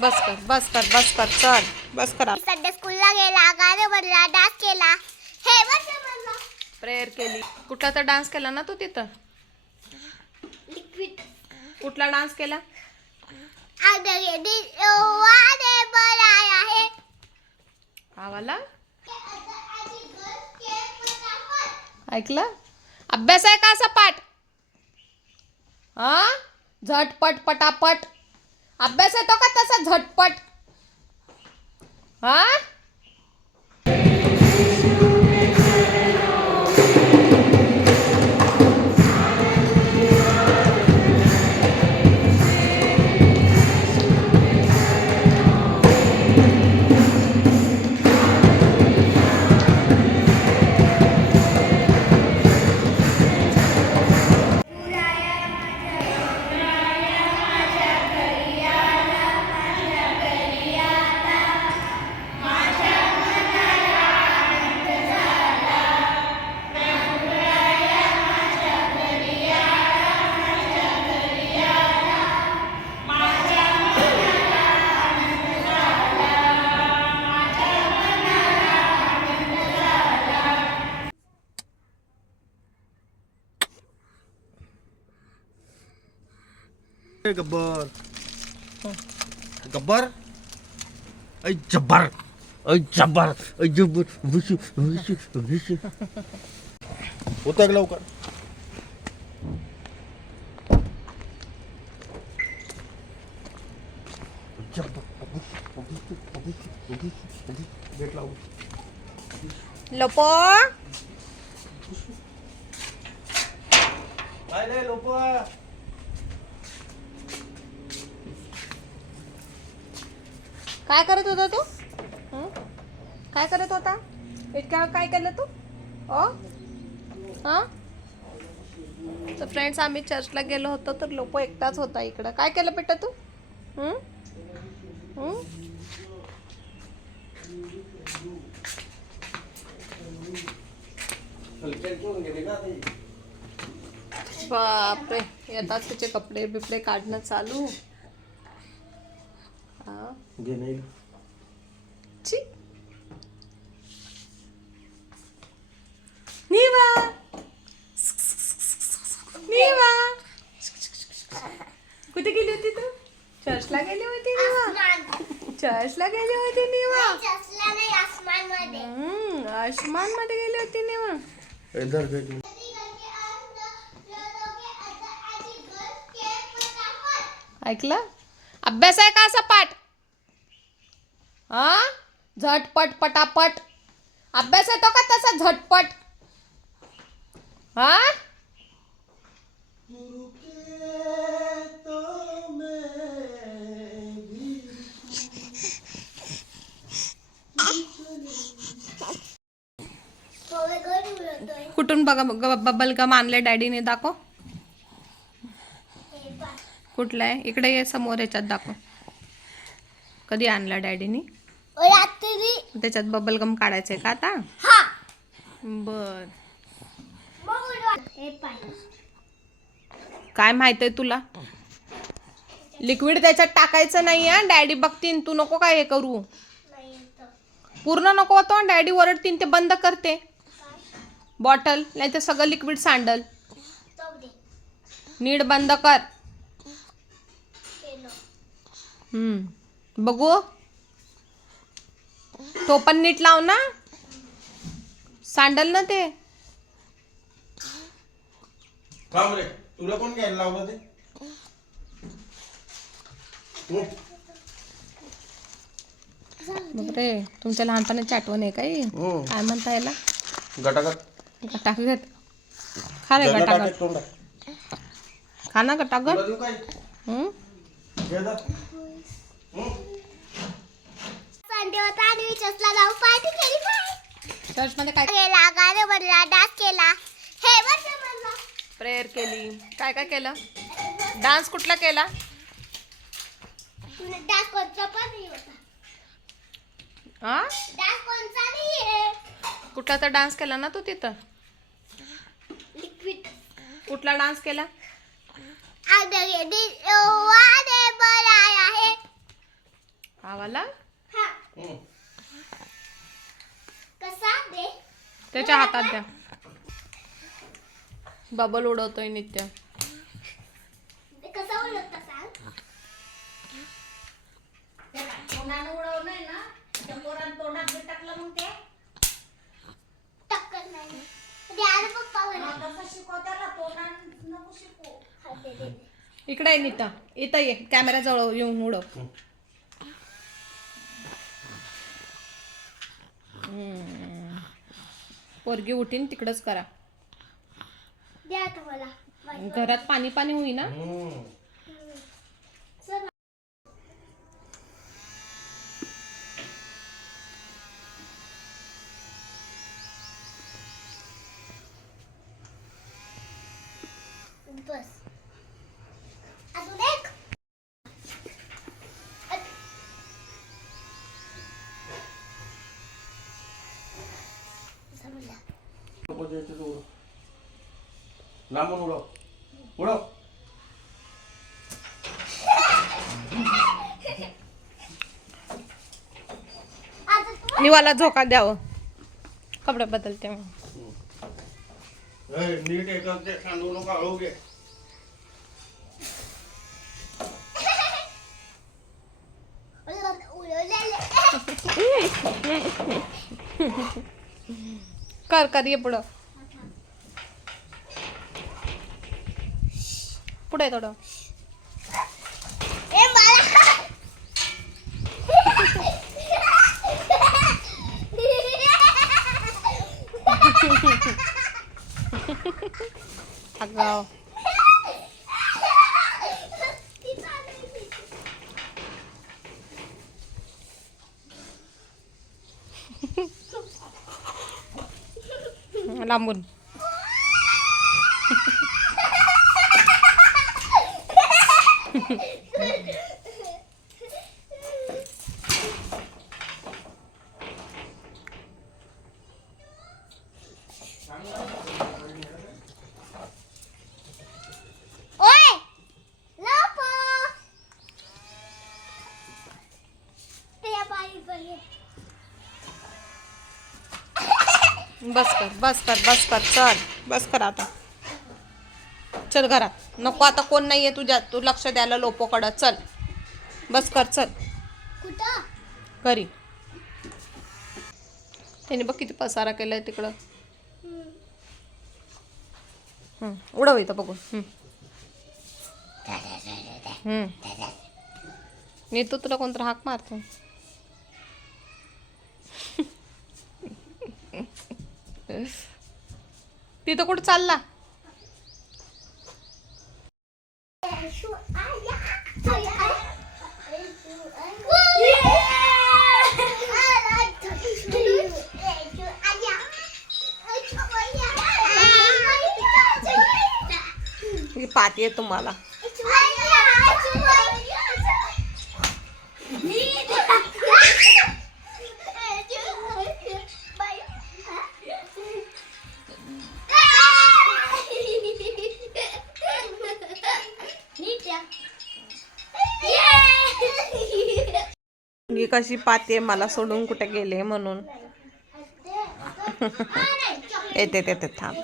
बस कर बस कर बस कर चल बस कर. संडे स्कूलला गेला, गाणे म्हणला, डान्स केला. हे बस म्हणला. प्रेयर केली. कुठला तर डान्स केला ना तू तिथं? लिक्विड. कुठला डान्स केला? हा वाला ऐकलं? अभ्यास आहे का असा पाठ? हा झटपट पटापट अभ्यास येतो का तसा झटपट? हा गब्बर गब्बर ऐ जब्बर ऐ जब्बर ऐ जब्बर विशु विशु विशु होत आहे लवकर. गेट लावू. लपो काय रे लोप. काय करत होता तू? काय करत होता? इतक्या काय केलं तू? हां तर फ्रेंड्स आम्ही चर्चला गेलो होतो तर लोक एकटाच होता इकडं. काय केलं बेटा तू? बापरे येतात त्याचे कपडे बिपडे काढणं चालू. ची नीवा नीवा कुठे गेली होती तू? चर्चला गेली होती नीवा? चर्चला गेली होती नीवा? आसमान मध्ये गेली होती नीवा? ऐकलं? अभ्यास आहे का असा पाठ? हा झटपट पटापट अभ्यास येतो का तसा झटपट? हा कुठून बघा बबल गम आणले डॅडीने? दाखव. कुठला आहे? इकडे ये समोर. याच्यात दाखव. कधी आणला डॅडीनी? त्याच्यात बबल गम काढायचंय का आता? बर काय माहित आहे तुला? लिक्विड त्याच्यात टाकायचं नाही हा. डॅडी बघतीन. तू नको काय हे करू. पूर्ण नको होतो. डॅडी ओरडतीन. ते बंद करते बॉटल, नाही तर सगळं लिक्विड सांडल. नीट बंद कर. बघू. तो पण नीट लाव ना. सांडल ना ते. रे तुला कोण घ्यायला लावलं ते? रे तुमच्या लहानपणाची आठवण आहे काही? काय म्हणता याला? गटागट. गटागट. खा रे गटागट. खा ना गटागट. संडे होता आणि चर्चला जाऊन पार्टी केली. चर्च मध्ये काय केला, गाणे म्हणला, डान्स केला. हे बस म्हणला. प्रेयर केली. काय काय केलं? डान्स कुठला केला? डान्स कोणता पण नाही होता. हा डान्स कोणता नाहीये. कुठला तर डान्स केला ना तू तिथं? लिक्विड. कुठला डान्स केला? आवाला हा कसा दे त्याच्या हातात द्या. बबल उडवतोय नित्य. कसा उडवता सांग. तोंडानं उडवलंय ना त्या पोरानं तोंडात बी टाकलं मग ते टक्कर नाही द्या पप्पा मला. तसं शिकव त्याला तोंडानं नको शिकू. हा, दे, दे, दे. इकडे आहे नित्य. इथं ये कॅमेरा जवळ येऊन उडव. पोरगी उठीन तिकडच करा. द्या आता मला बाई. घरात पाणी पाणी होईना. चल. बस अजून एक. समजला. नको द्यायचं तर उडव. लांबून उडव. उडव. आता तू निवाला झोका द्यावं. कपडे बदलते मग. नीट येतात ते सांडू नका हळू घे. उडवलेले. कर कर ये पुढं. पुढे थोडं. ए मला अगं लांबून. ओय लपो ते पाणी पडले. बस कर बस कर बस कर. चल बस कर आता. चल घरात. नको आता कोण नाहीये तुझ्या. तू लक्ष द्यायला लोपोकडं. चल बस कर. चल कुठं घरी. त्याने बघ किती पसारा केलाय तिकडं. उडव इथं बघून. मी तो तुला कोणतरी हाक मारतो. तिथं कुठं चालला. ही पाती आहे तुम्हाला. ही कशी पाती आहे मला सोडून कुठे गेले म्हणून. येते थांब.